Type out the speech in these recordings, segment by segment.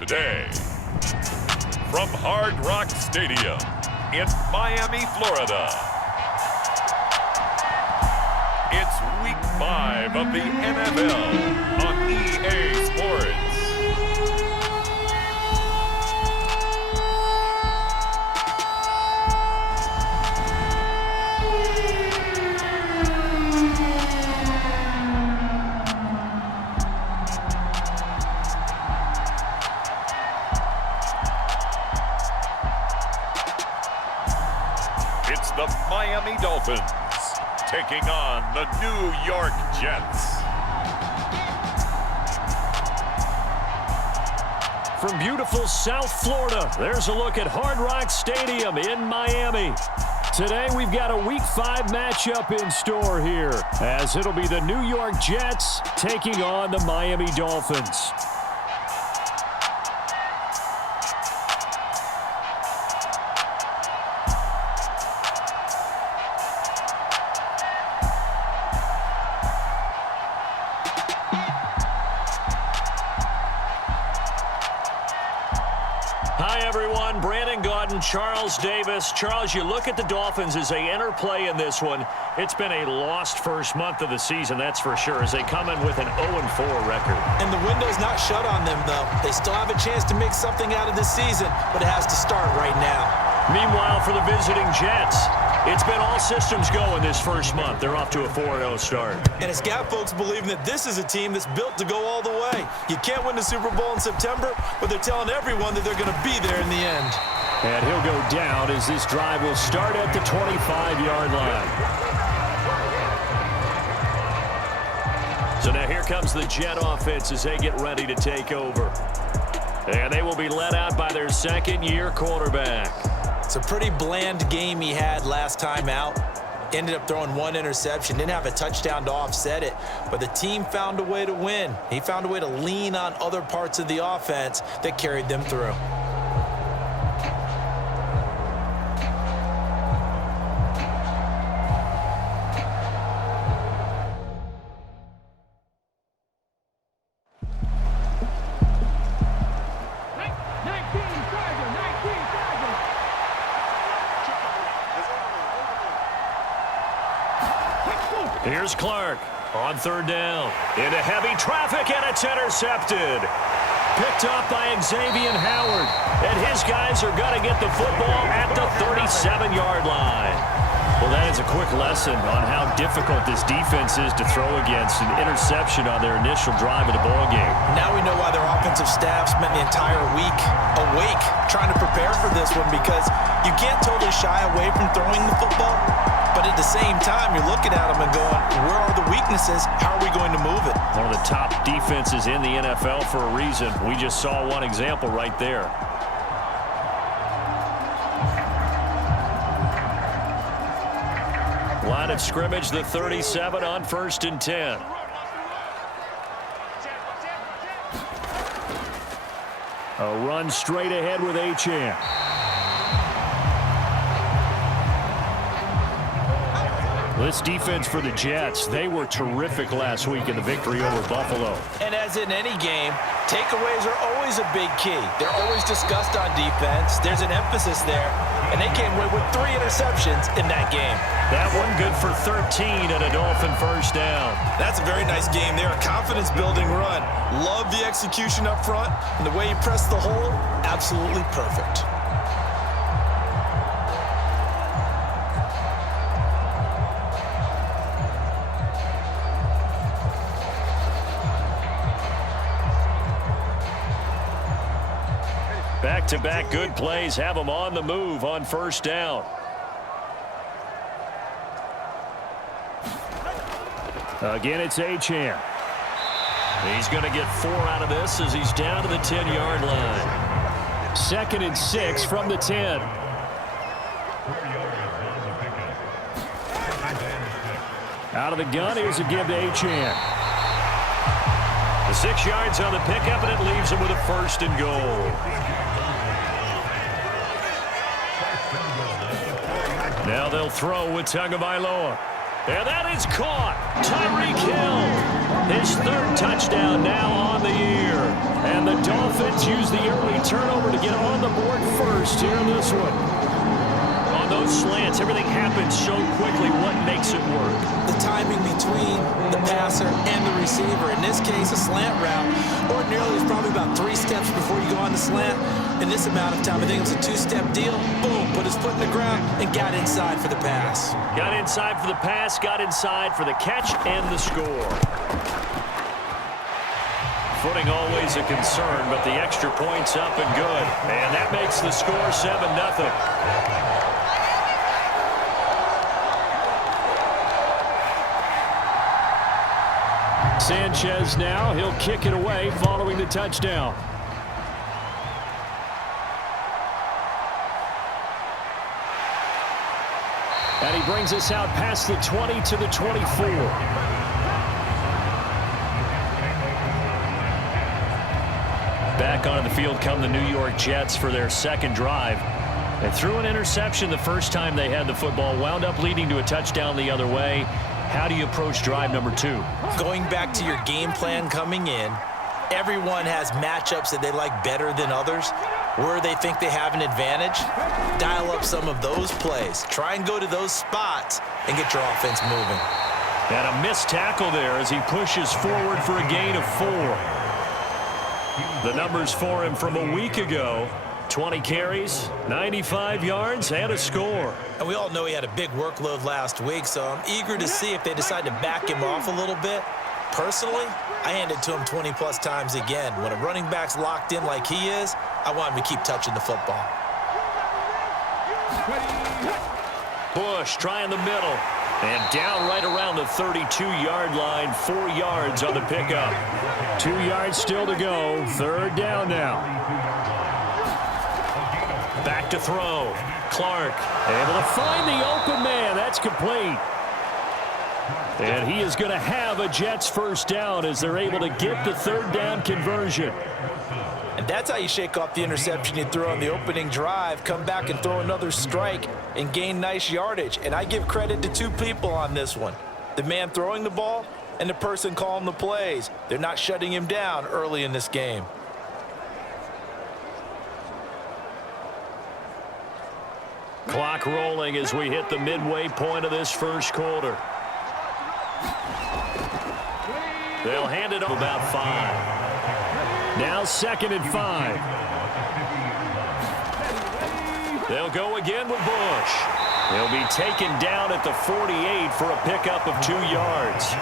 Today, from Hard Rock Stadium in Miami, Florida, it's Week 5 of the NFL on EA Sports. It's the Miami Dolphins taking on the New York Jets. From beautiful South Florida, there's a look at Hard Rock Stadium in Miami. Today, we've got a Week 5 matchup in store here, as it'll be the New York Jets taking on the Miami Dolphins. Hi, everyone. Brandon Gaudin, Charles Davis. Charles, you look at the Dolphins as they enter play in this one. It's been a lost first month of the season, that's for sure, as they come in with an 0-4 record. And the window's not shut on them, though. They still have a chance to make something out of this season, but it has to start right now. Meanwhile, for the visiting Jets, it's been all systems go in this first month. They're off to a 4-0 start. And it's got folks believing that this is a team that's built to go all the way. You can't win the Super Bowl in September, but they're telling everyone that they're going to be there in the end. And he'll go down as this drive will start at the 25-yard line. So now here comes the Jet offense as they get ready to take over. And they will be led out by their second-year quarterback. It's a pretty bland game he had last time out. Ended up throwing one interception. Didn't have a touchdown to offset it. But the team found a way to win. He found a way to lean on other parts of the offense that carried them through. Here's Clark on third down. Into heavy traffic, and it's intercepted. Picked up by Xavier Howard. And his guys are going to get the football at the 37-yard line. Well, that is a quick lesson on how difficult this defense is to throw against. An interception on their initial drive of the ballgame. Now we know why their offensive staff spent the entire week awake trying to prepare for this one, because you can't totally shy away from throwing the football. But at the same time, you're looking at them and going, where are the weaknesses? How are we going to move it? One of the top defenses in the NFL for a reason. We just saw one example right there. Line of scrimmage, the 37 on 1st and 10. A run straight ahead with Achane. This defense for the Jets, they were terrific last week in the victory over Buffalo. And as in any game, takeaways are always a big key. They're always discussed on defense. There's an emphasis there. And they came away with 3 interceptions in that game. That one good for 13 and a Dolphin first down. That's a very nice game there. A confidence-building run. Love the execution up front. And the way he pressed the hole, absolutely perfect. Back-to-back good plays have them on the move on first down. Again, it's Achane. He's going to get 4 out of this as he's down to the 10-yard line. 2nd and 6 from the 10. Out of the gun, here's a give to Achane. The 6 yards on the pickup, and it leaves him with a 1st and goal. Now they'll throw with Tagovailoa. And that is caught. Tyreek Hill. His 3rd touchdown now on the year. And the Dolphins Dolphins use the early turnover to get on the board first here in this one. On those slants, everything happens so quickly. What makes it work? The timing between the passer and the receiver. In this case, a slant route. Ordinarily, it's probably about 3 steps before you go on the slant. In this amount of time, I think it was a 2-step deal. Boom, put his foot in the ground and got inside for the pass. Got inside for the pass, got inside for the catch and the score. Footing always a concern, but the extra point's up and good. And that makes the score 7-0. Sanchez now, he'll kick it away following the touchdown. And he brings us out past the 20 to the 24. Back onto the field come the New York Jets for their second drive. They threw an interception the first time they had the football, wound up leading to a touchdown the other way. How do you approach drive number 2? Going back to your game plan coming in, everyone has matchups that they like better than others. Where they think they have an advantage, dial up some of those plays. Try and go to those spots and get your offense moving. And a missed tackle there as he pushes forward for a gain of 4. The numbers for him from a week ago: 20 carries, 95 yards, and a score. And we all know he had a big workload last week, so I'm eager to see if they decide to back him off a little bit. Personally, I hand it to him 20-plus times again. When a running back's locked in like he is, I want him to keep touching the football. Bush trying the middle. And down right around the 32-yard line, 4 yards on the pickup. 2 yards still to go. Third down now. Back to throw. Clark able to find the open man. That's complete. And he is going to have a Jets first down as they're able to get the third down conversion. And that's how you shake off the interception you threw on the opening drive, come back and throw another strike and gain nice yardage. And I give credit to 2 people on this one: the man throwing the ball and the person calling the plays. They're not shutting him down early in this game. Clock rolling as we hit the midway point of this first quarter. They'll hand it up about 5. Now 2nd and 5. They'll go again with Bush. He'll be taken down at the 48 for a pickup of 2 yards.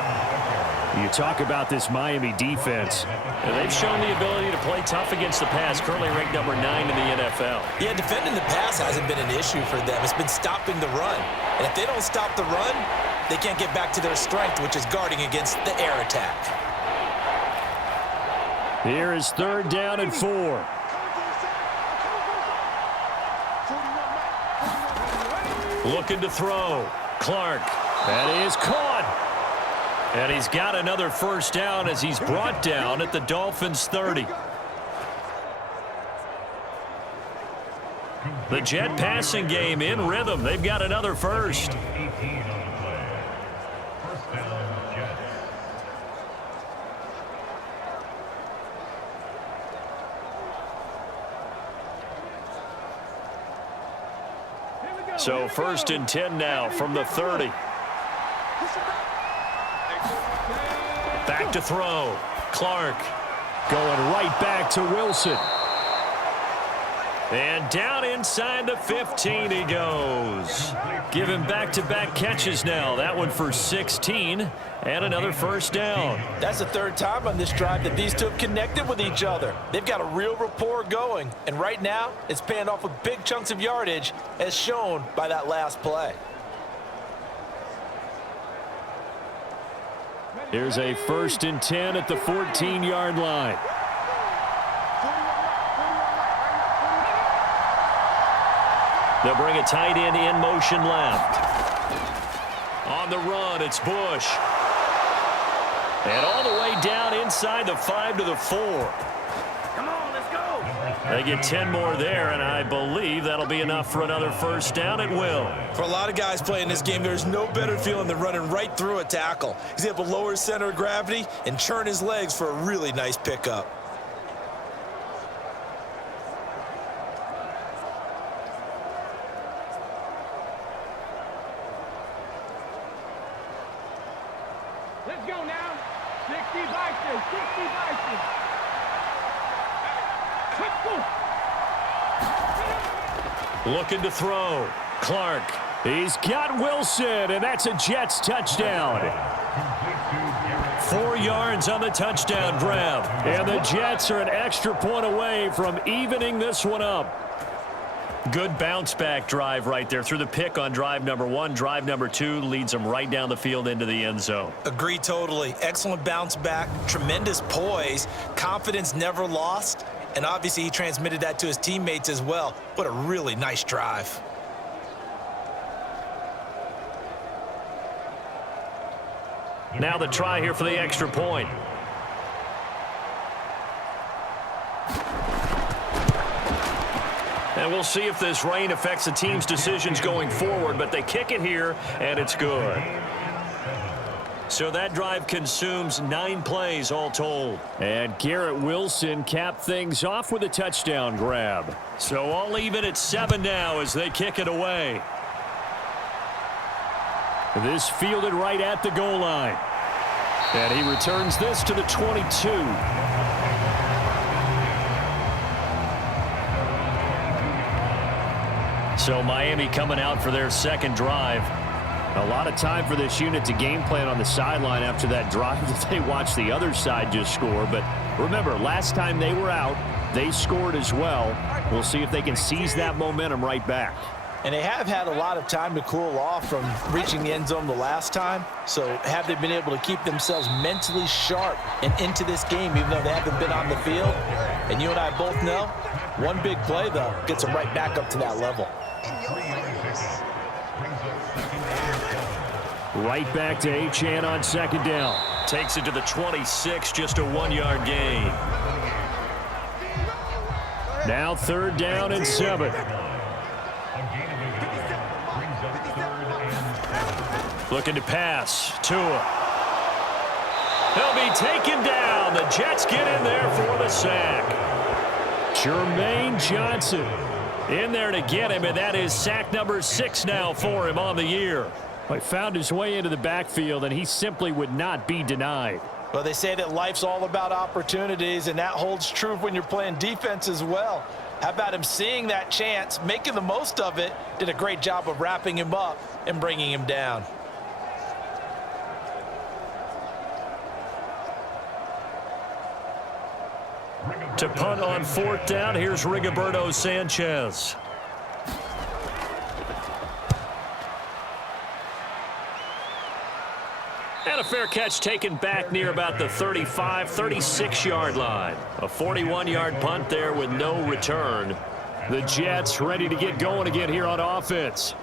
You talk about this Miami defense. And they've shown the ability to play tough against the pass, currently ranked number 9 in the NFL. Yeah, defending the pass hasn't been an issue for them. It's been stopping the run. And if they don't stop the run, they can't get back to their strength, which is guarding against the air attack. Here is 3rd down and 4. Looking to throw. Clark. That is caught. And he's got another first down as he's brought down at the Dolphins 30. The Jet passing game in rhythm. They've got another first. So 1st and 10 now from the 30. Back to throw. Clark going right back to Wilson. And down inside the 15 he goes. Give him back-to-back catches now. That one for 16 and another first down. That's the 3rd time on this drive that these 2 have connected with each other. They've got a real rapport going. And right now, it's paying off with big chunks of yardage as shown by that last play. Here's a 1st and 10 at the 14-yard line. They'll bring a tight end in motion left. On the run, it's Bush. And all the way down inside the 5 to the 4. Come on, let's go. They get 10 more there, and I believe that'll be enough for another first down at will. For a lot of guys playing this game, there's no better feeling than running right through a tackle. He's able to lower his center of gravity and churn his legs for a really nice pickup. Let's go now. 60 Vikings. 60 Vikings. Let's go. Looking to throw. Clark. He's got Wilson, and that's a Jets touchdown. 4 yards on the touchdown grab. And the Jets are an extra point away from evening this one up. Good bounce-back drive right there through the pick on drive number 1. Drive number 2 leads them right down the field into the end zone. Agree totally. Excellent bounce back, tremendous poise, confidence never lost, and obviously he transmitted that to his teammates as well. What a really nice drive. Now the try here for the extra point. And we'll see if this rain affects the team's decisions going forward, but they kick it here, and it's good. So that drive consumes 9 plays all told. And Garrett Wilson capped things off with a touchdown grab. So all even at 7 now as they kick it away. This fielded right at the goal line. And he returns this to the 22. So Miami coming out for their second drive. A lot of time for this unit to game plan on the sideline after that drive that they watched the other side just score. But remember, last time they were out, they scored as well. We'll see if they can seize that momentum right back. And they have had a lot of time to cool off from reaching the end zone the last time. So have they been able to keep themselves mentally sharp and into this game, even though they haven't been on the field? And you and I both know, one big play, though, gets them right back up to that level. Right back to Achane on second down. Takes it to the 26, just a 1-yard gain. Now 3rd down and 7. Looking to pass. Tua. He'll be taken down. The Jets get in there for the sack. Jermaine Johnson in there to get him, and that is sack number 6 now for him on the year. He found his way into the backfield, and he simply would not be denied. Well, they say that life's all about opportunities, and that holds true when you're playing defense as well. How about him seeing that chance, making the most of it, did a great job of wrapping him up and bringing him down. To punt on 4th down, here's Rigoberto Sanchez. And a fair catch taken back near about the 35, 36-yard line. A 41-yard punt there with no return. The Jets ready to get going again here on offense.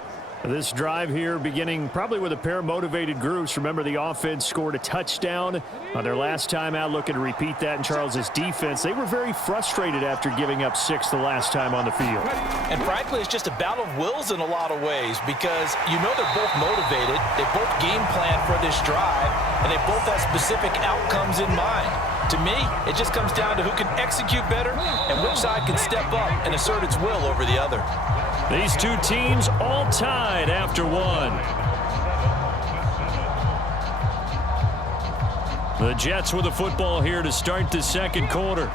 This drive here beginning probably with a pair of motivated groups. Remember, the offense scored a touchdown on their last time out, looking to repeat that in Charles's defense. They were very frustrated after giving up 6 the last time on the field. And frankly, it's just a battle of wills in a lot of ways because you know they're both motivated. They both game plan for this drive, and they both have specific outcomes in mind. To me, it just comes down to who can execute better and which side can step up and assert its will over the other. These two teams all tied after 1. The Jets with the football here to start the second quarter.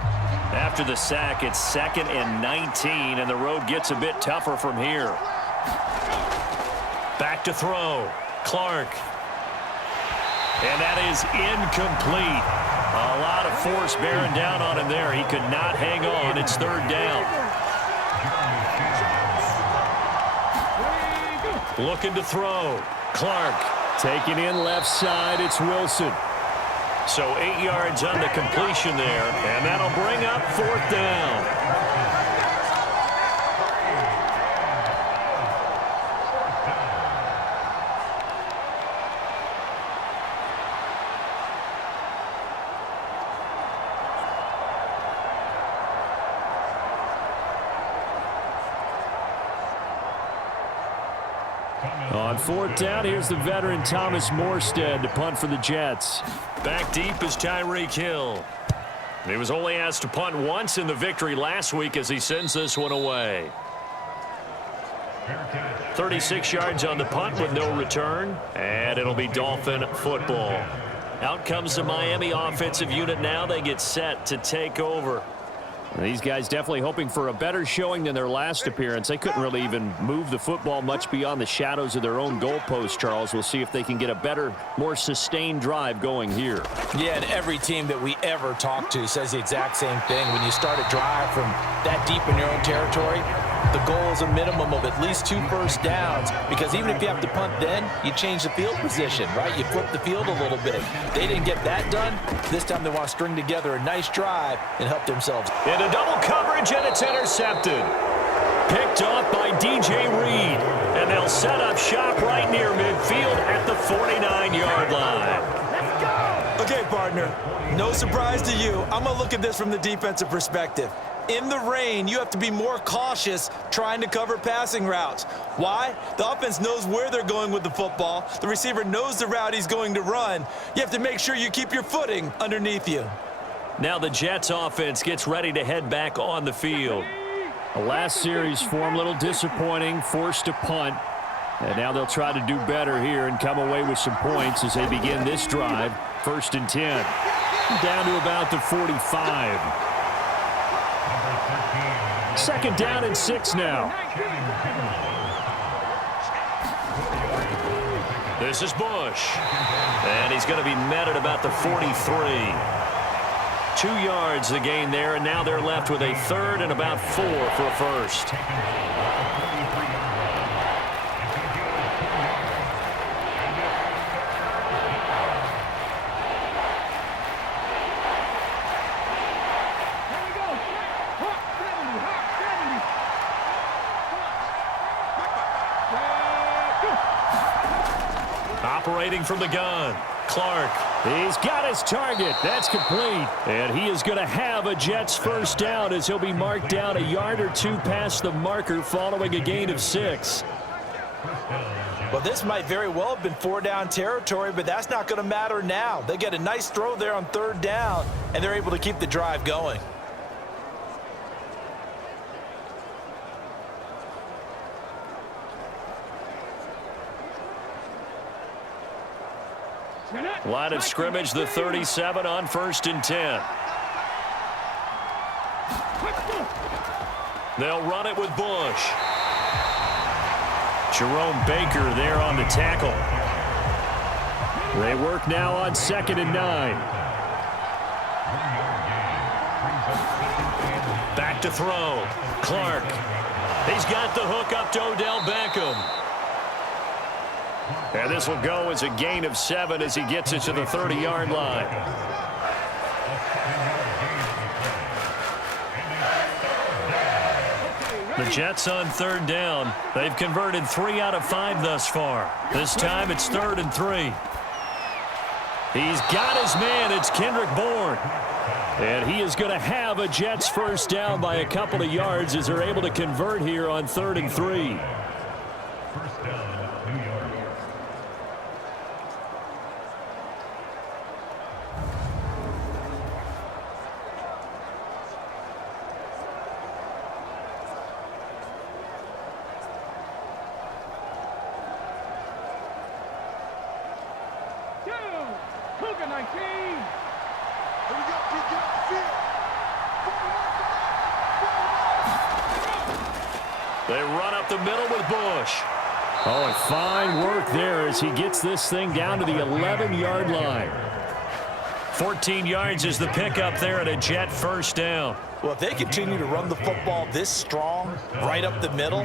After the sack, it's 2nd and 19, and the road gets a bit tougher from here. Back to throw. Clark. And that is incomplete. A lot of force bearing down on him there. He could not hang on. It's 3rd down. Looking to throw. Clark taking in left side. It's Wilson. So 8 yards on the completion there, and that'll bring up 4th down. On 4th down, here's the veteran Thomas Morstead to punt for the Jets. Back deep is Tyreek Hill. He was only asked to punt once in the victory last week as he sends this one away. 36 yards on the punt with no return, and it'll be Dolphin football. Out comes the Miami offensive unit now. They get set to take over. These guys definitely hoping for a better showing than their last appearance. They couldn't really even move the football much beyond the shadows of their own goalpost, Charles. We'll see if they can get a better, more sustained drive going here. Yeah, and every team that we ever talk to says the exact same thing. When you start a drive from that deep in your own territory, the goal is a minimum of at least 2 first downs, because even if you have to punt then, you change the field position, right? You flip the field a little bit. They didn't get that done. This time they want to string together a nice drive and help themselves. Into double coverage, and it's intercepted. Picked off by DJ Reed. And they'll set up shop right near midfield at the 49-yard line. Okay, partner, no surprise to you. I'm going to look at this from the defensive perspective. In the rain, you have to be more cautious trying to cover passing routes. Why? The offense knows where they're going with the football. The receiver knows the route he's going to run. You have to make sure you keep your footing underneath you. Now the Jets offense gets ready to head back on the field. The last series for them a little disappointing, forced to punt. And now they'll try to do better here and come away with some points as they begin this drive. 1st and 10. Down to about the 45. 2nd down and 6 now. This is Bush. And he's going to be met at about the 43. 2 yards the gain there, and now they're left with a 3rd and about 4 for a first. Operating from the gun, Clark. He's got his target. That's complete. And he is going to have a Jets first down as he'll be marked down a yard or 2 past the marker following a gain of 6. Well, this might very well have been 4-down territory, but that's not going to matter now. They get a nice throw there on 3rd down, and they're able to keep the drive going. Line of scrimmage, the 37 on 1st and 10. They'll run it with Bush. Jerome Baker there on the tackle. They work now on 2nd and 9. Back to throw. Clark. He's got the hook up to Odell Beckham. And this will go as a gain of 7 as he gets it to the 30-yard line. The Jets on 3rd down. They've converted 3 out of 5 thus far. This time it's 3rd and 3. He's got his man. It's Kendrick Bourne. And he is going to have a Jets first down by a couple of yards as they're able to convert here on 3rd and 3. They run up the middle with Bush. Oh, and fine work there as he gets this thing down to the 11-yard line. 14 yards is the pickup there at a Jet first down. Well, if they continue to run the football this strong, right up the middle,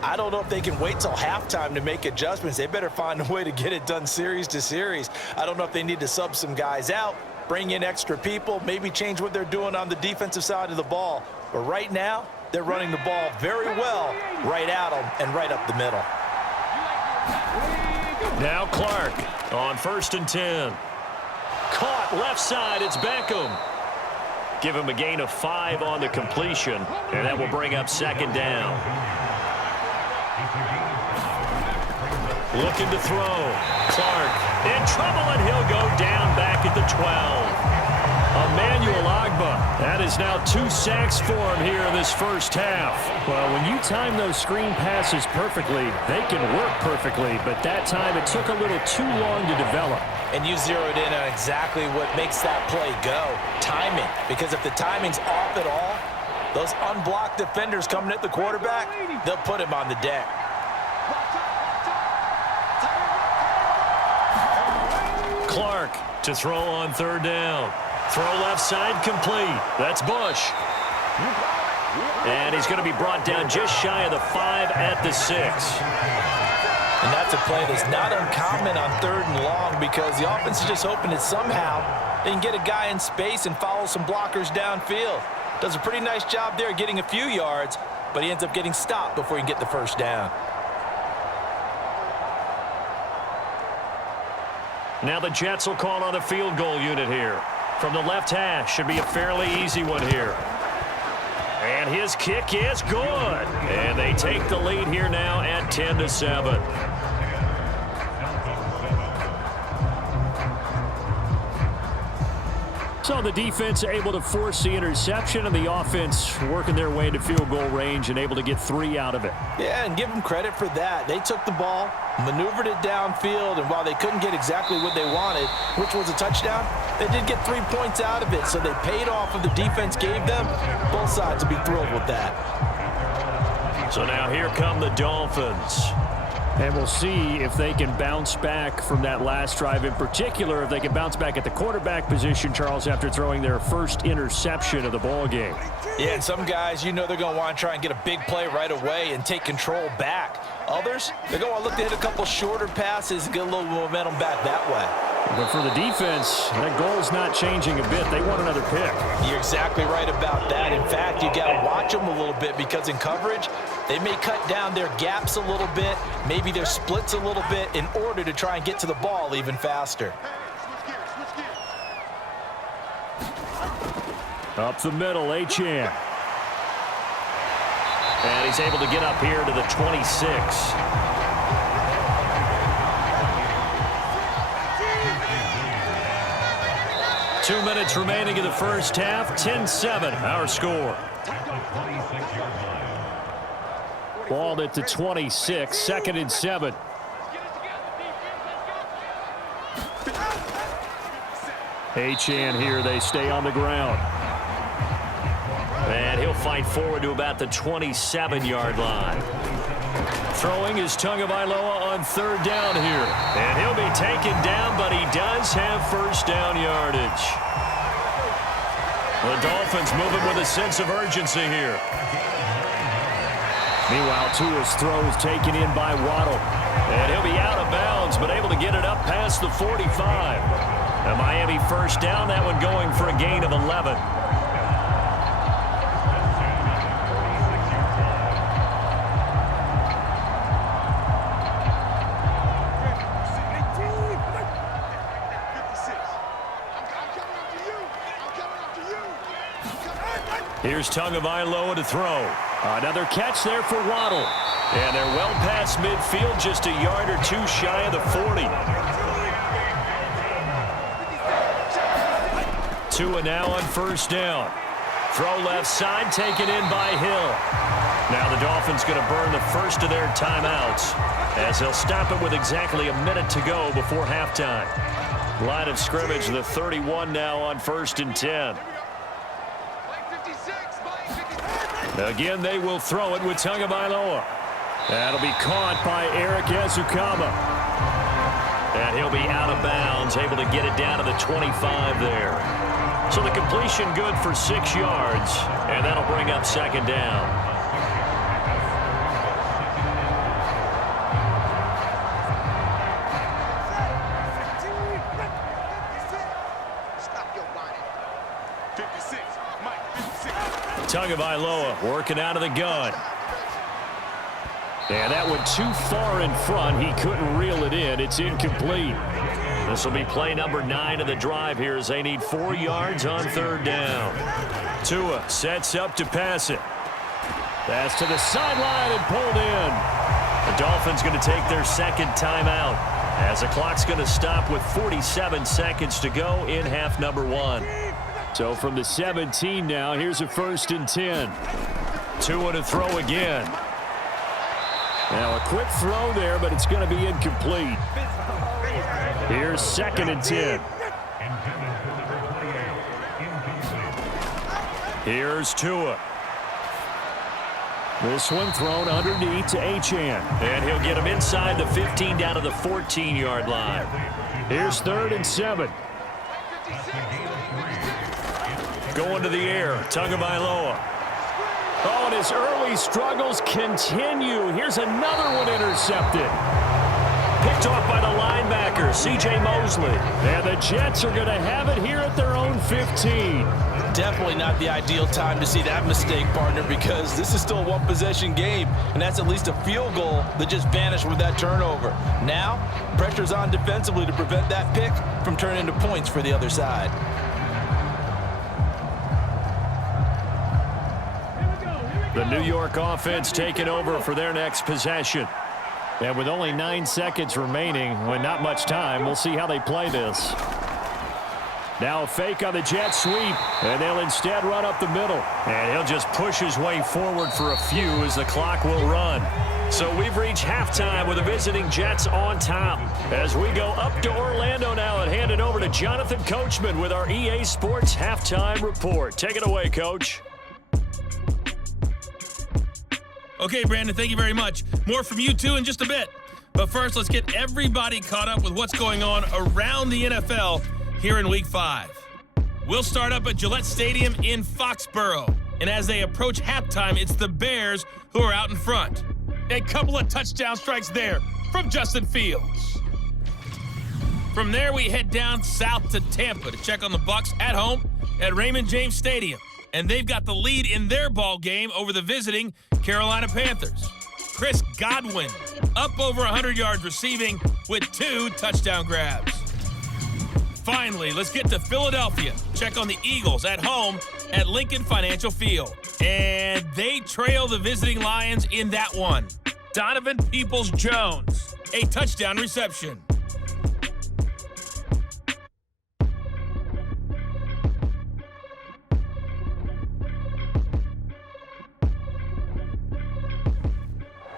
I don't know if they can wait till halftime to make adjustments. They better find a way to get it done series to series. I don't know if they need to sub some guys out, bring in extra people, maybe change what they're doing on the defensive side of the ball. But right now, they're running the ball very well right at them and right up the middle. Now Clark on 1st and 10. Caught left side, it's Beckham. Give him a gain of 5 on the completion, and that will bring up 2nd down. Looking to throw. Clark in trouble, and he'll go down back at the 12. Emmanuel Ogbah. That is now 2 sacks for him here in this first half. Well, when you time those screen passes perfectly, they can work perfectly, but that time it took a little too long to develop. And you zeroed in on exactly what makes that play go. Timing. Because if the timing's off at all, those unblocked defenders coming at the quarterback, they'll put him on the deck. Clark to throw on third down. Throw left side complete. That's Bush. And he's going to be brought down just shy of the 5 at the 6. And that's a play that's not uncommon on third and long because the offense is just hoping that somehow they can get a guy in space and follow some blockers downfield. Does a pretty nice job there getting a few yards, but he ends up getting stopped before he can get the first down. Now the Jets will call on a field goal unit here. From the left hash, should be a fairly easy one here. And his kick is good. And they take the lead here now at 10-7. So the defense able to force the interception, and the offense working their way into field goal range and able to get 3 out of it. Yeah, and give them credit for that. They took the ball, maneuvered it downfield, and while they couldn't get exactly what they wanted, which was a touchdown, they did get 3 points out of it, so they paid off what the defense gave them. Both sides will be thrilled with that. So now here come the Dolphins. And we'll see if they can bounce back from that last drive, in particular, if they can bounce back at the quarterback position, Charles, after throwing their first interception of the ball game. Yeah, and some guys, you know they're going to want to try and get a big play right away and take control back. Others, they're going to look to hit a couple shorter passes and get a little momentum back that way. But for the defense, that goal's not changing a bit. They want another pick. You're exactly right about that. In fact, you got to watch them a little bit because in coverage, they may cut down their gaps a little bit, maybe their splits a little bit in order to try and get to the ball even faster. Up the middle, Achane. And he's able to get up here to the 26. Two minutes remaining in the first half. 10-7, our score. Ball at the 26, 2nd and 7. Achane here, they stay on the ground. And he'll fight forward to about the 27-yard line. Throwing is Tagovailoa on third down here. And he'll be taken down, but he does have first down yardage. The Dolphins moving with a sense of urgency here. Meanwhile, Tua's throw is taken in by Waddle. And he'll be out of bounds, but able to get it up past the 45. A Miami first down, that one going for a gain of 11. Here's Tagovailoa to throw. Another catch there for Waddle. And they're well past midfield, just a yard or two shy of the 40. Tua now on first down. Throw left side, taken in by Hill. Now the Dolphins going to burn the first of their timeouts as they'll stop it with exactly a minute to go before halftime. Line of scrimmage, the 31 now on 1st and 10. Again, they will throw it with Tagovailoa. That'll be caught by Eric Ezukama. And he'll be out of bounds, able to get it down to the 25 there. So the completion good for 6 yards, and that'll bring up 2nd down. Tagovailoa working out of the gun. And that went too far in front. He couldn't reel it in. It's incomplete. This will be play number 9 of the drive here as they need 4 yards on 3rd down. Tua sets up to pass it. Pass to the sideline and pulled in. The Dolphins going to take their 2nd timeout as the clock's going to stop with 47 seconds to go in half number 1. So from the 17 now, here's a 1st and 10. Tua to throw again. Now a quick throw there, but it's going to be incomplete. Here's 2nd and 10. Here's Tua. This one thrown underneath to Achane. And he'll get him inside the 15 down to the 14-yard line. Here's 3rd and 7. Going to the air, Tagovailoa. Oh, and his early struggles continue. Here's another one intercepted. Picked off by the linebacker, C.J. Mosley. And the Jets are going to have it here at their own 15. Definitely not the ideal time to see that mistake, partner, because this is still a one-possession game, and that's at least a field goal that just vanished with that turnover. Now, pressure's on defensively to prevent that pick from turning into points for the other side. The New York offense taking over for their next possession. And with only 9 seconds remaining, with not much time, we'll see how they play this. Now a fake on the jet sweep, and they'll instead run up the middle. And he'll just push his way forward for a few as the clock will run. So we've reached halftime with the visiting Jets on top. As we go up to Orlando now and hand it over to Jonathan Coachman with our EA Sports Halftime Report. Take it away, Coach. Okay, Brandon, thank you very much. More from you two in just a bit. But first, let's get everybody caught up with what's going on around the NFL here in Week 5. We'll start up at Gillette Stadium in Foxborough. And as they approach halftime, it's the Bears who are out in front. A couple of touchdown strikes there from Justin Fields. From there, we head down south to Tampa to check on the Bucs at home at Raymond James Stadium. And they've got the lead in their ball game over the visiting Carolina Panthers. Chris Godwin up over 100 yards receiving with 2 touchdown grabs. Finally, let's get to Philadelphia. Check on the Eagles at home at Lincoln Financial Field. And they trail the visiting Lions in that one. Donovan Peoples-Jones, a touchdown reception.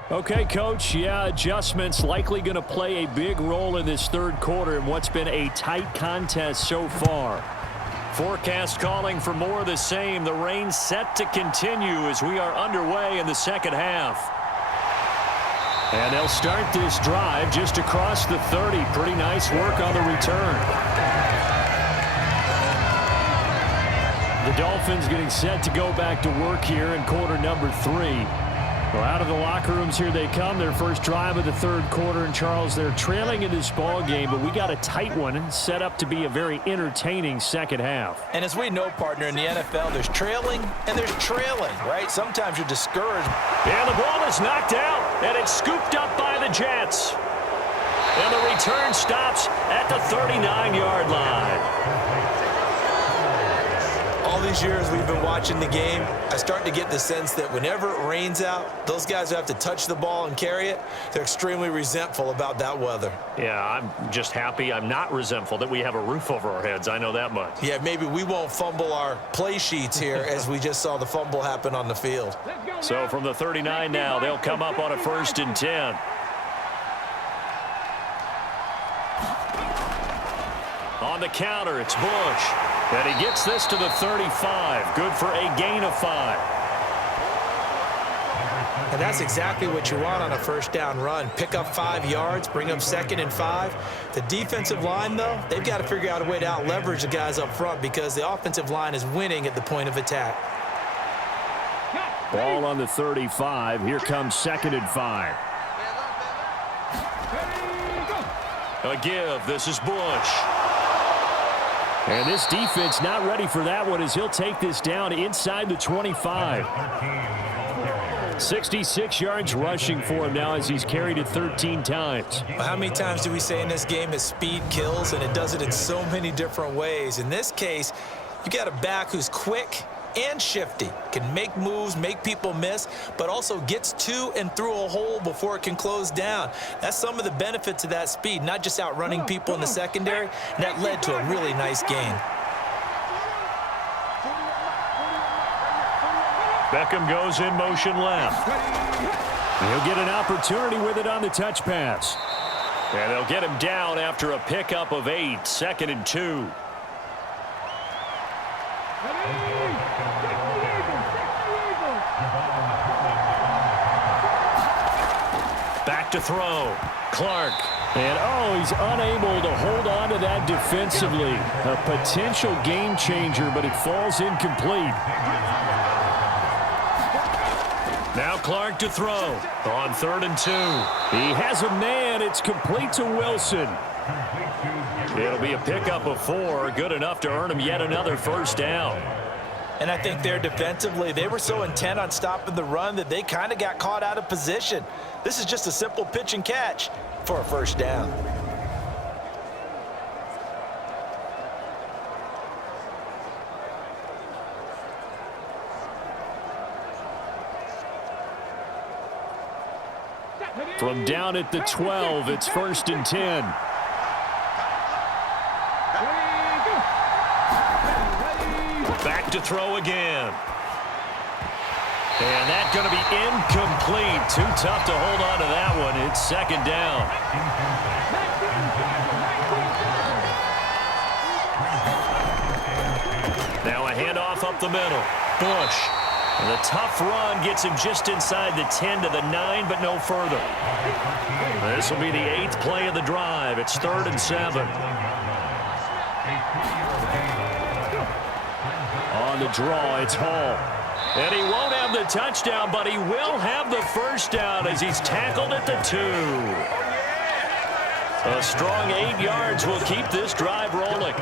Okay, Coach, adjustments likely going to play a big role in this third quarter in what's been a tight contest so far. Forecast calling for more of the same. The rain set to continue as we are underway in the second half. And they'll start this drive just across the 30. Pretty nice work on the return. The Dolphins getting set to go back to work here in quarter number 3. Well, out of the locker rooms here they come. Their first drive of the third quarter. And, Charles, they're trailing in this ball game, but we got a tight one set up to be a very entertaining second half. And as we know, partner, in the NFL, there's trailing and there's trailing, right? Sometimes you're discouraged. And the ball is knocked out, and it's scooped up by the Jets. And the return stops at the 39-yard line. All these years we've been watching the game, I start to get the sense that whenever it rains out, those guys who have to touch the ball and carry it, they're extremely resentful about that weather. Yeah, I'm just happy I'm not resentful that we have a roof over our heads. I know that much. Yeah, maybe we won't fumble our play sheets here as we just saw the fumble happen on the field. So from the 39 now, they'll come up on a 1st and 10. On the counter, it's Bush. And he gets this to the 35. Good for a gain of 5. And that's exactly what you want on a first down run. Pick up 5 yards, bring up 2nd and 5. The defensive line, though, they've got to figure out a way to out-leverage the guys up front because the offensive line is winning at the point of attack. Ball on the 35. Here comes 2nd and 5. A give. This is Bush. And this defense not ready for that one as he'll take this down inside the 25. 66 yards rushing for him now as he's carried it 13 times. Well, how many times do we say in this game that speed kills, and it does it in so many different ways? In this case, you got a back who's quick and shifty, can make moves, make people miss, but also gets to and through a hole before it can close down. That's some of the benefits of that speed, not just outrunning people in the secondary, and that led to a really nice gain. Beckham goes in motion left. He'll get an opportunity with it on the touch pass. And they'll get him down after a pickup of 8, 2nd and 2. Back to throw. Clark. And, he's unable to hold on to that defensively. A potential game changer, but it falls incomplete. Now Clark to throw on 3rd and 2. He has a man. It's complete to Wilson. It'll be a pickup of 4, good enough to earn him yet another first down. And I think there defensively, they were so intent on stopping the run that they kind of got caught out of position. This is just a simple pitch and catch for a first down. From down at the 12, it's 1st and 10. Back to throw again. And that's going to be incomplete. Too tough to hold on to that one. It's 2nd down. Now a handoff up the middle. Bush. And the tough run gets him just inside the 10 to the 9, but no further. This will be the 8th play of the drive. It's 3rd and 7. On the draw, it's Hall. And he won't have the touchdown, but he will have the first down as he's tackled at the 2. A strong 8 yards will keep this drive rolling.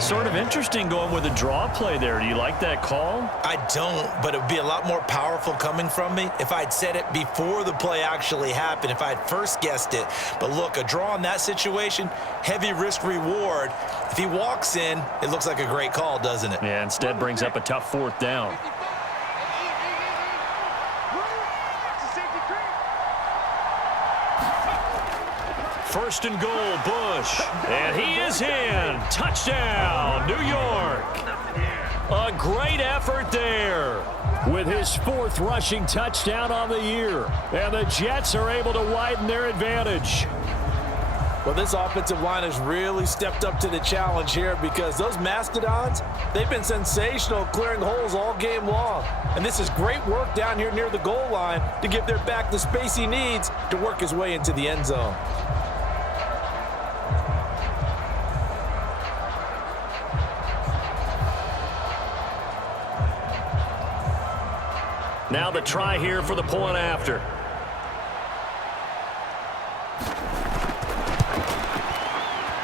Sort of interesting going with a draw play there. Do you like that call? I don't, but it would be a lot more powerful coming from me if I'd said it before the play actually happened, if I had first guessed it. But look, a draw in that situation, heavy risk reward. If he walks in, it looks like a great call, doesn't it? Yeah, instead brings up a tough 4th down. First and goal, Bush. And he is in. Touchdown, New York. A great effort there. With his 4th rushing touchdown on the year. And the Jets are able to widen their advantage. Well, this offensive line has really stepped up to the challenge here because those Mastodons, they've been sensational clearing holes all game long. And this is great work down here near the goal line to give their back the space he needs to work his way into the end zone. Now the try here for the point after.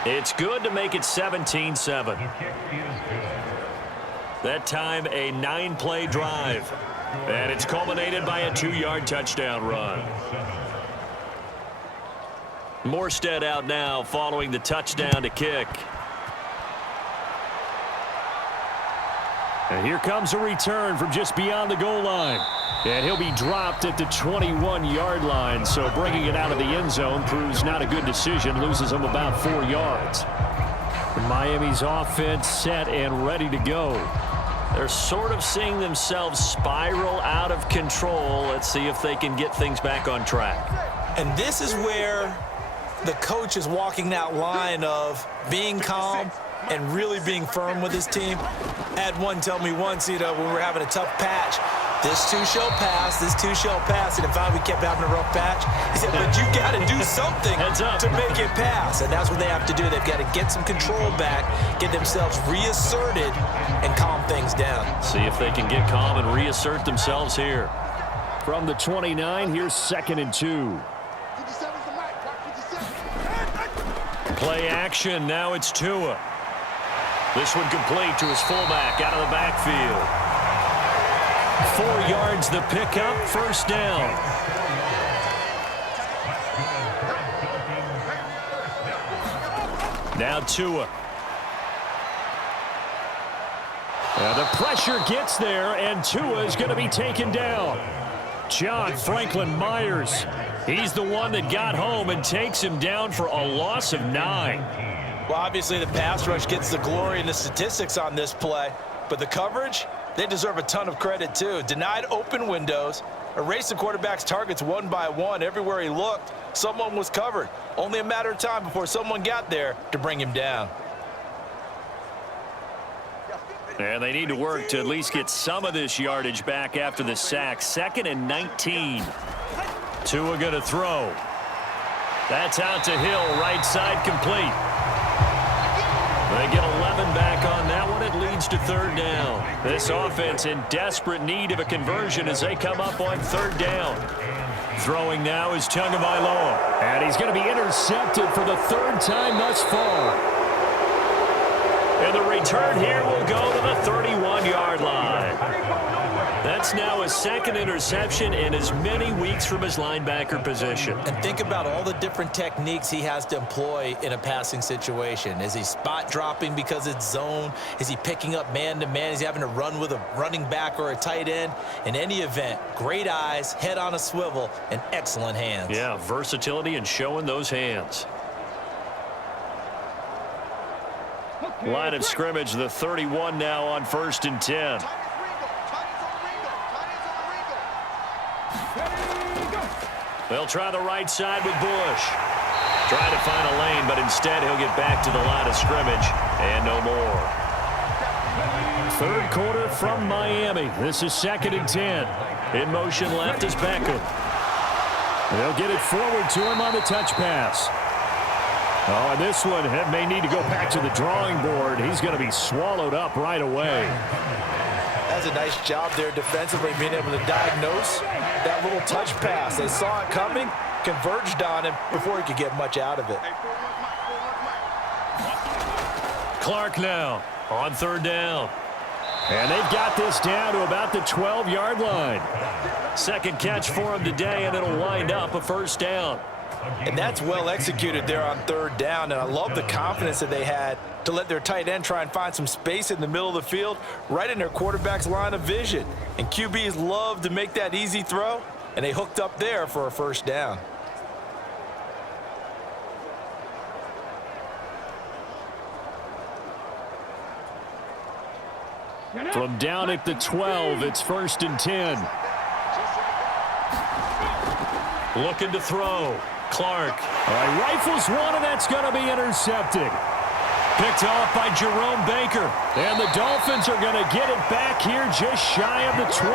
It's good to make it 17-7. That time a 9-play drive. And it's culminated by a 2-yard touchdown run. Morstead out now following the touchdown to kick. And here comes a return from just beyond the goal line. And he'll be dropped at the 21-yard line. So bringing it out of the end zone proves not a good decision. Loses him about 4 yards. Miami's offense set and ready to go. They're sort of seeing themselves spiral out of control. Let's see if they can get things back on track. And this is where the coach is walking that line of being calm and really being firm with his team. I had one tell me once, when we were having a tough patch, this too shall pass, this too shall pass. And if we kept having a rough patch, he said, but you got to do something to make it pass. And that's what they have to do. They've got to get some control back, get themselves reasserted, and calm things down. See if they can get calm and reassert themselves here. From the 29, here's 2nd and 2. Play action. Now it's Tua. This one complete to his fullback out of the backfield. 4 yards the pickup, first down. Now Tua. The pressure gets there, and Tua is going to be taken down. John Franklin Myers. He's the one that got home and takes him down for a loss of 9. Well, obviously the pass rush gets the glory and the statistics on this play, but the coverage, they deserve a ton of credit too. Denied open windows, erased the quarterback's targets one by one. Everywhere he looked, someone was covered. Only a matter of time before someone got there to bring him down. And they need to work to at least get some of this yardage back after the sack. 2nd and 19. Tua going to throw. That's out to Hill, right side complete. They get 11 back on that one. It leads to 3rd down. This offense in desperate need of a conversion as they come up on 3rd down. Throwing now is Tagovailoa. And he's going to be intercepted for the 3rd time thus far. And the return here will go to the 31-yard line. That's now his 2nd interception in as many weeks from his linebacker position. And think about all the different techniques he has to employ in a passing situation. Is he spot dropping because it's zone? Is he picking up man-to-man? Is he having to run with a running back or a tight end? In any event, great eyes, head on a swivel, and excellent hands. Yeah, versatility and showing those hands. Line of scrimmage, the 31 now on 1st and 10. They'll try the right side with Bush. Try to find a lane, but instead he'll get back to the line of scrimmage and no more. 3rd quarter from Miami. This is 2nd and 10. In motion left is Beckham. They'll get it forward to him on the touch pass. Oh, and this one may need to go back to the drawing board. He's going to be swallowed up right away. That's a nice job there defensively, being able to diagnose that little touch pass. They saw it coming, converged on him before he could get much out of it. Clark now on 3rd down. And they've got this down to about the 12-yard line. 2nd catch for him today, and it'll wind up a 1st down. And that's well executed there on 3rd down. And I love the confidence that they had to let their tight end try and find some space in the middle of the field, right in their quarterback's line of vision. And QBs love to make that easy throw, and they hooked up there for a 1st down. From down at the 12, it's 1st and 10. Looking to throw. Clark. All right, rifles one, and that's going to be intercepted. Picked off by Jerome Baker. And the Dolphins are going to get it back here just shy of the 20.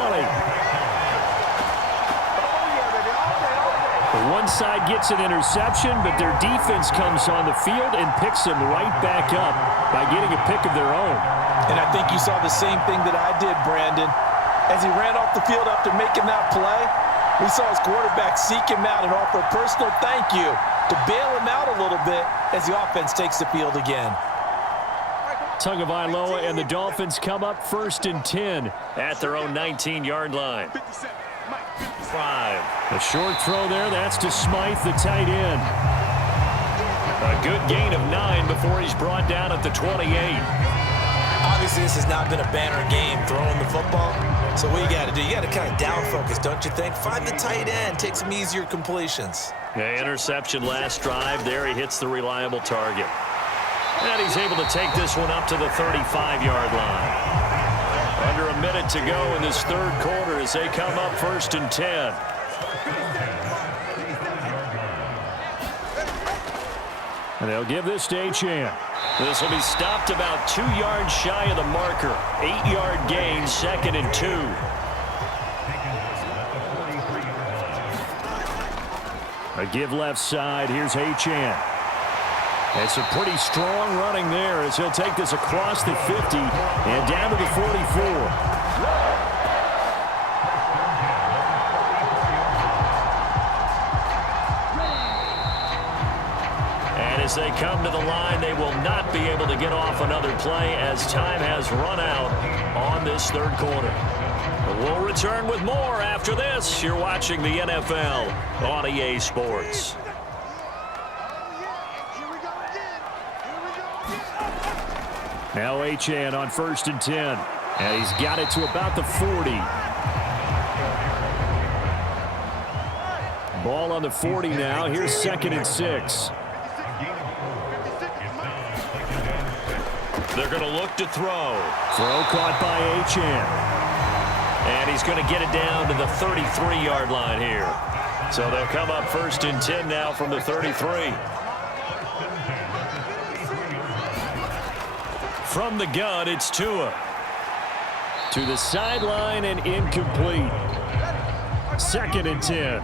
One side gets an interception, but their defense comes on the field and picks them right back up by getting a pick of their own. And I think you saw the same thing that I did, Brandon. As he ran off the field after making that play, we saw his quarterback seek him out and offer a personal thank you to bail him out a little bit as the offense takes the field again. Tagovailoa and the Dolphins come up 1st and 10 at their own 19-yard line. 5. A short throw there. That's to Smythe, the tight end. A good gain of 9 before he's brought down at the 28. Obviously, this has not been a banner game throwing the football. So what you got to do, you got to kind of down focus, don't you think? Find the tight end, take some easier completions. Yeah, interception last drive. There he hits the reliable target. And he's able to take this one up to the 35-yard line. Under a minute to go in this 3rd quarter as they come up 1st and 10. And they'll give this to Achane. This will be stopped about 2 yards shy of the marker. 8-yard gain, 2nd and 2. A give left side. Here's Achane. It's a pretty strong running there as he'll take this across the 50 and down to the 44. As they come to the line, they will not be able to get off another play as time has run out on this 3rd quarter. But we'll return with more after this. You're watching the NFL on EA Sports. Now Achane on 1st and 10. And he's got it to about the 40. Ball on the 40 now. Here's 2nd and 6. They're going to look to throw. Throw caught by Achane. And he's going to get it down to the 33-yard line here. So they'll come up 1st and 10 now from the 33. From the gun, it's Tua. To the sideline and incomplete. 2nd and 10.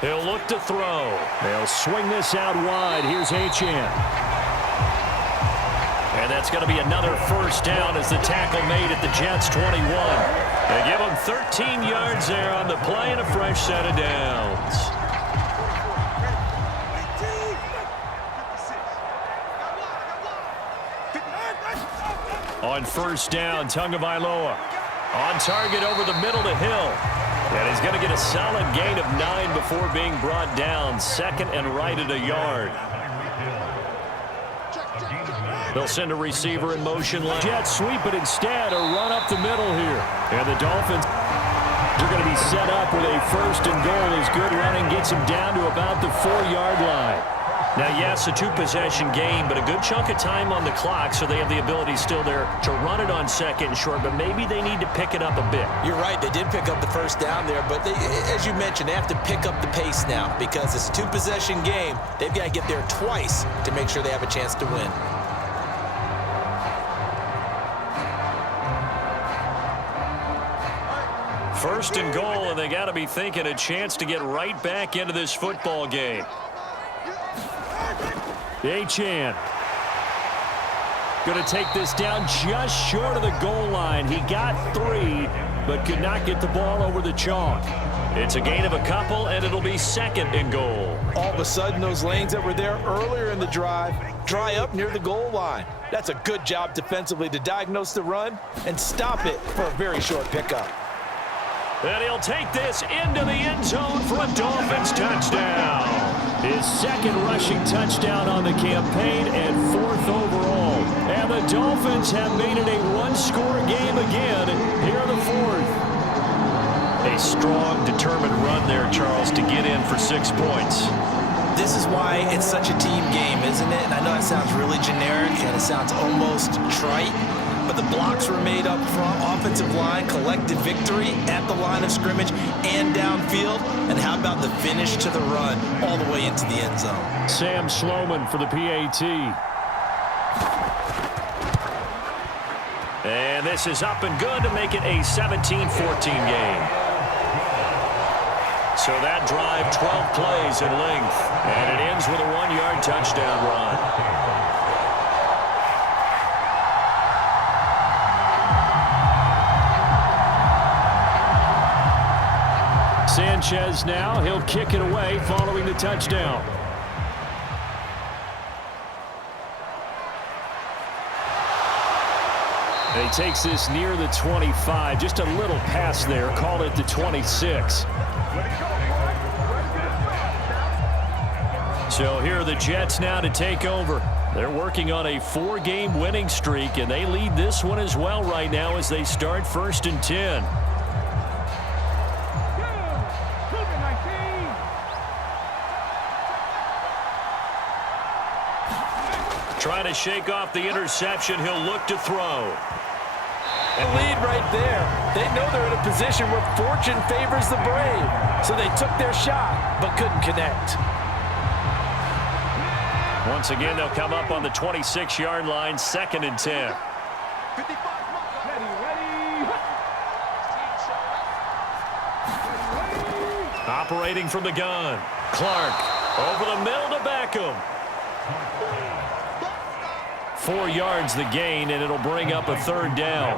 He'll look to throw. They'll swing this out wide. Here's Achane. And that's going to be another 1st down as the tackle made at the Jets' 21. They give him 13 yards there on the play and a fresh set of downs. On 1st down, Tagovailoa on target over the middle to Hill. And he's going to get a solid gain of 9 before being brought down. 2nd and right at a yard. They'll send a receiver in motion. Jets sweep it instead, a run up the middle here. And the Dolphins are going to be set up with a 1st and goal as good running gets them down to about the 4-yard line. Now, yes, a 2-possession game, but a good chunk of time on the clock, so they have the ability still there to run it on 2nd and short, but maybe they need to pick it up a bit. You're right. They did pick up the 1st down there, but as you mentioned, they have to pick up the pace now because it's a 2-possession game. They've got to get there twice to make sure they have a chance to win. First and goal, and they got to be thinking a chance to get right back into this football game. Achane going to take this down just short of the goal line. He got 3, but could not get the ball over the chalk. It's a gain of a couple, and it'll be 2nd and goal. All of a sudden, those lanes that were there earlier in the drive dry up near the goal line. That's a good job defensively to diagnose the run and stop it for a very short pickup. And he'll take this into the end zone for a Dolphins touchdown. His 2nd rushing touchdown on the campaign and 4th overall. And the Dolphins have made it a 1-score game again here in the 4th. A strong, determined run there, Charles, to get in for 6 points. This is why it's such a team game, isn't it? And I know it sounds really generic and it sounds almost trite, but the blocks were made up front, offensive line, collected victory at the line of scrimmage and downfield. And how about the finish to the run all the way into the end zone? Sam Sloman for the PAT. And this is up and good to make it a 17-14 game. So that drive, 12 plays in length, and it ends with a 1-yard touchdown run. Sanchez now, he'll kick it away following the touchdown. And he takes this near the 25, just a little pass there, call it the 26. So here are the Jets now to take over. They're working on a 4-game winning streak, and they lead this one as well right now as they start 1st and 10. Trying to shake off the interception. He'll look to throw. And lead right there. They know they're in a position where fortune favors the brave. So they took their shot, but couldn't connect. Once again, they'll come up on the 26-yard line, 2nd and 10. Operating from the gun. Clark over the middle to Beckham. 4 yards the gain, and it'll bring up a 3rd down.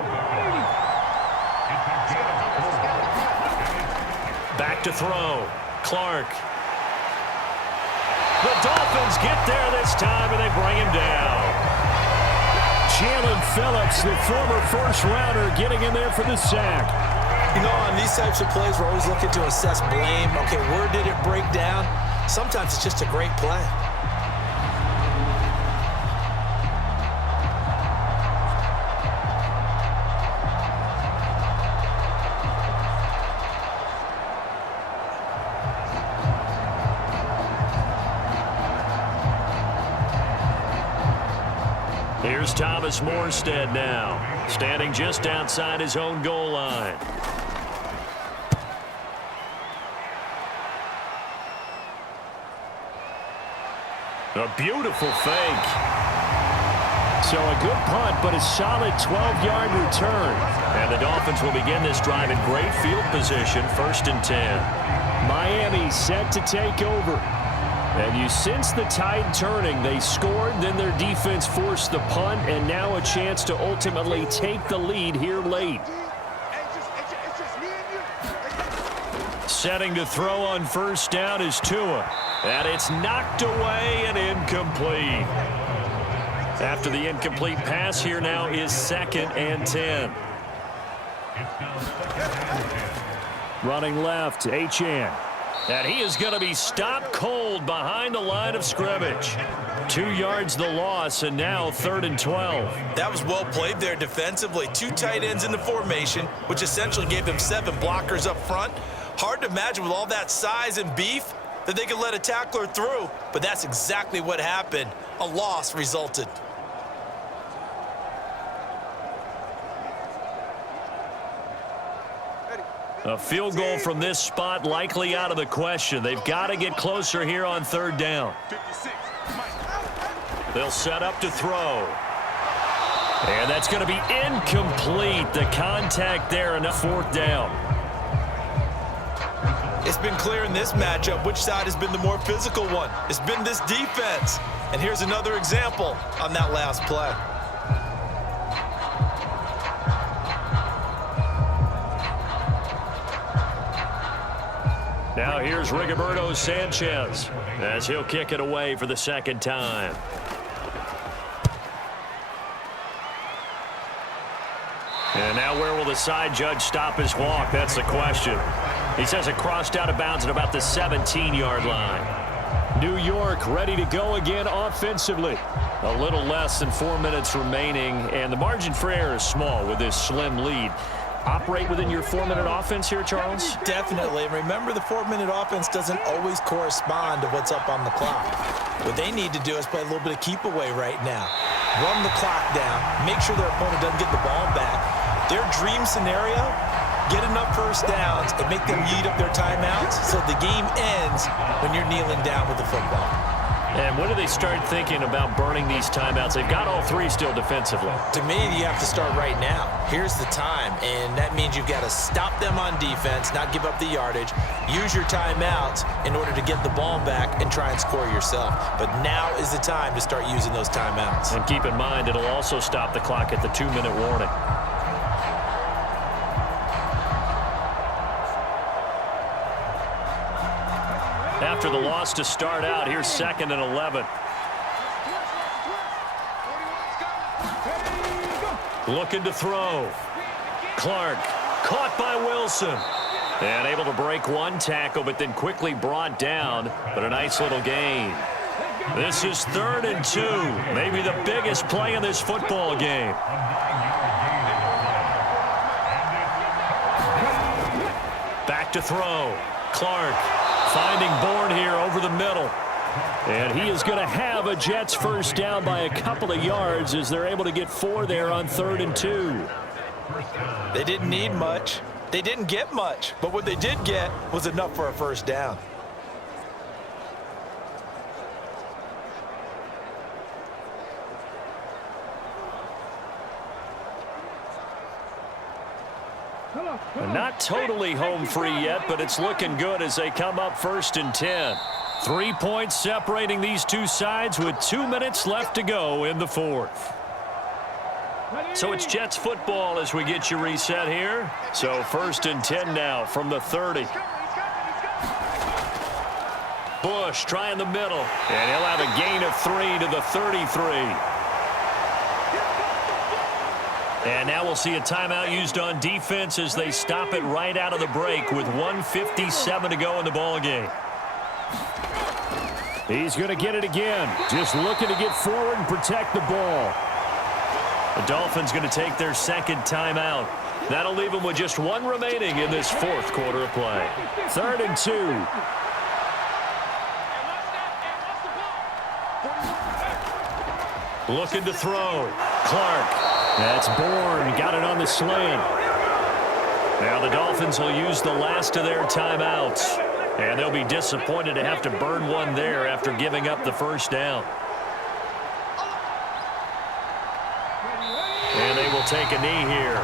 Back to throw. Clark. The Dolphins get there this time, and they bring him down. Jalen Phillips, the former first-rounder, getting in there for the sack. You know, on these types of plays, we're always looking to assess blame. Okay, where did it break down? Sometimes it's just a great play. Here's Thomas Morstead now, standing just outside his own goal line. A beautiful fake. So a good punt, but a solid 12-yard return. And the Dolphins will begin this drive in great field position, 1st and 10. Miami set to take over. And you sense the tide turning. They scored, then their defense forced the punt, and now a chance to ultimately take the lead here late. Setting to throw on 1st down is Tua. And it's knocked away and incomplete. After the incomplete pass, here now is 2nd and 10. Running left, Achane. And he is going to be stopped cold behind the line of scrimmage. 2 yards the loss, and now 3rd and 12. That was well played there defensively. 2 tight ends in the formation, which essentially gave them 7 blockers up front. Hard to imagine with all that size and beef that they could let a tackler through, but that's exactly what happened. A loss resulted. A field goal from this spot likely out of the question. They've got to get closer here on 3rd down. They'll set up to throw. And that's going to be incomplete. The contact there on 4th down. It's been clear in this matchup which side has been the more physical one. It's been this defense. And here's another example on that last play. Now here's Rigoberto Sanchez as he'll kick it away for the 2nd time. And now where will the side judge stop his walk? That's the question. He says it crossed out of bounds at about the 17-yard line. New York ready to go again offensively. A little less than 4 minutes remaining, and the margin for error is small with this slim lead. Operate within your 4-minute offense here, Charles? Definitely. And remember, the 4-minute offense doesn't always correspond to what's up on the clock. What they need to do is play a little bit of keep away right now. Run the clock down. Make sure their opponent doesn't get the ball back. Their dream scenario, get enough 1st downs and make them eat up their timeouts so the game ends when you're kneeling down with the football. And when do they start thinking about burning these timeouts? They've got all 3 still defensively. To me, you have to start right now. Here's the time, and that means you've got to stop them on defense, not give up the yardage, use your timeouts in order to get the ball back and try and score yourself. But now is the time to start using those timeouts. And keep in mind, it'll also stop the clock at the 2-minute warning. After the loss to start out, here's 2nd and 11. Looking to throw. Clark caught by Wilson. And able to break 1 tackle, but then quickly brought down. But a nice little gain. This is 3rd and 2. Maybe the biggest play in this football game. Back to throw. Clark finding Bourne here over the middle. And he is going to have a Jets 1st down by a couple of yards as they're able to get 4 there on 3rd and 2. They didn't need much. They didn't get much. But what they did get was enough for a 1st down. Not totally home free yet, but it's looking good as they come up 1st and 10. 3 points separating these two sides with 2 minutes left to go in the 4th. So it's Jets football as we get you reset here. So 1st and 10 now from the 30. Bush trying the middle, and he'll have a gain of 3 to the 33. And now we'll see a timeout used on defense as they stop it right out of the break with 1:57 to go in the ball game. He's going to get it again. Just looking to get forward and protect the ball. The Dolphins going to take their 2nd timeout. That'll leave them with just 1 remaining in this 4th quarter of play. 3rd and 2. Looking to throw. Clark. That's Bourne. Got it on the slant. Now the Dolphins will use the last of their timeouts. And they'll be disappointed to have to burn one there after giving up the first down. And they will take a knee here.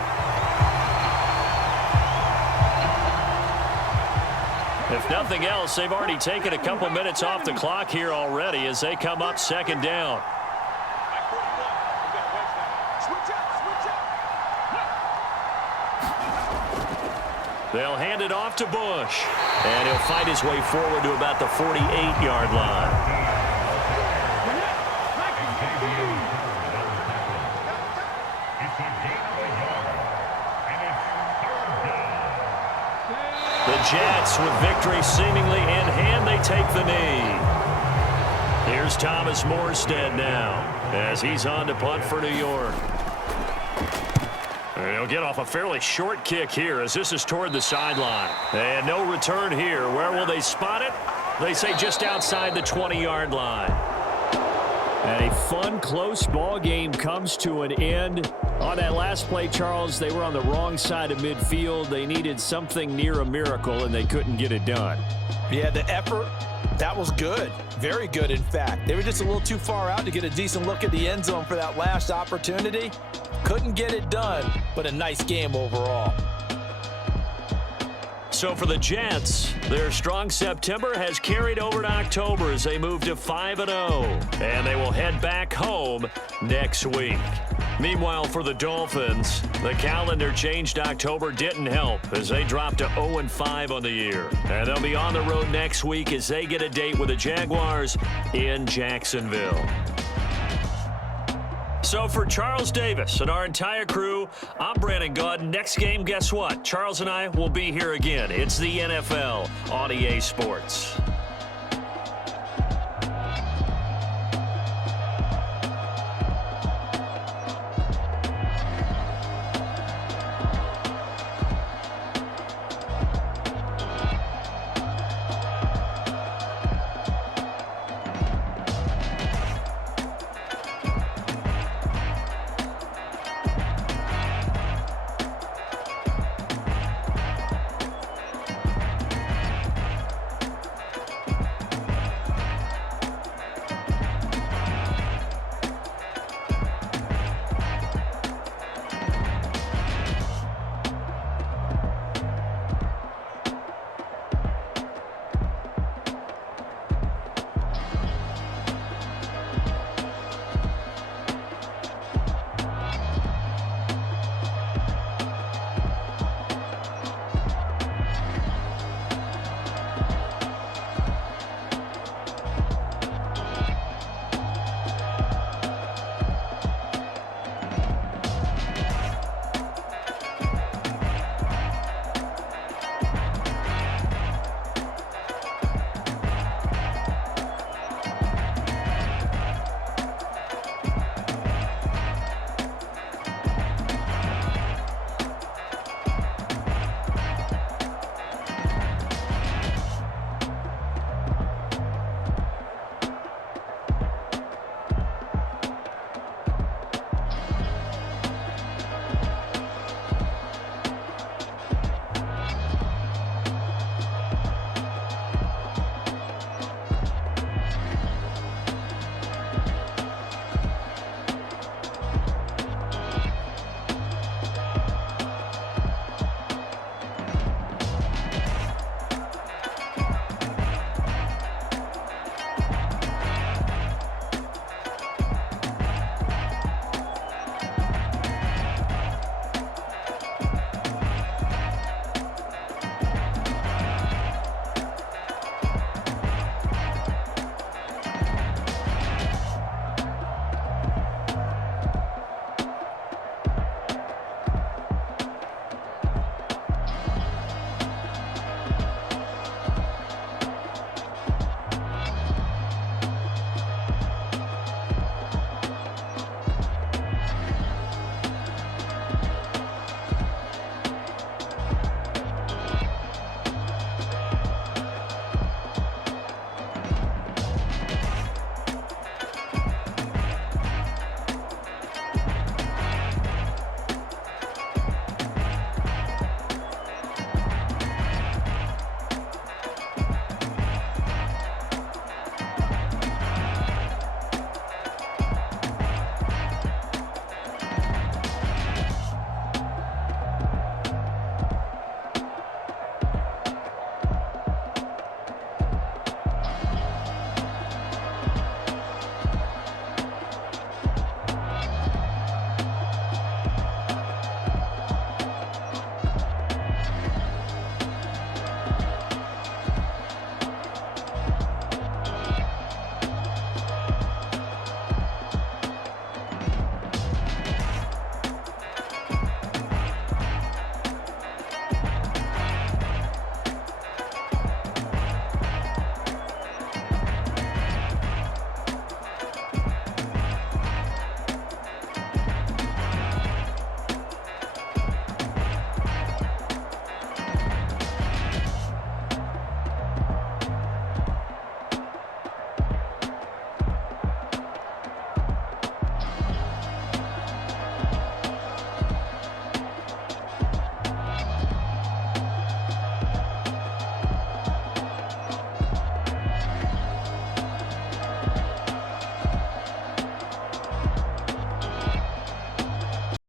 If nothing else, they've already taken a couple minutes off the clock here already as they come up second down. They'll hand it off to Bush. And he'll fight his way forward to about the 48-yard line. The Jets, with victory seemingly in hand, they take the knee. Here's Thomas Morstead now as he's on to punt for New York. He'll get off a fairly short kick here as this is toward the sideline. And no return here. Where will they spot it? They say just outside the 20-yard line. And a fun, close ball game comes to an end. On that last play, Charles, they were on the wrong side of midfield. They needed something near a miracle, and they couldn't get it done. Yeah, the effort, that was good. Very good, in fact. They were just a little too far out to get a decent look at the end zone for that last opportunity. Couldn't get it done, but a nice game overall. So for the Jets, their strong September has carried over to October as they move to 5-0. And they will head back home next week. Meanwhile, for the Dolphins, the calendar changed. October didn't help as they dropped to 0-5 on the year. And they'll be on the road next week as they get a date with the Jaguars in Jacksonville. So for Charles Davis and our entire crew, I'm Brandon Gaudin. Next game, guess what? Charles and I will be here again. It's the NFL on EA Sports.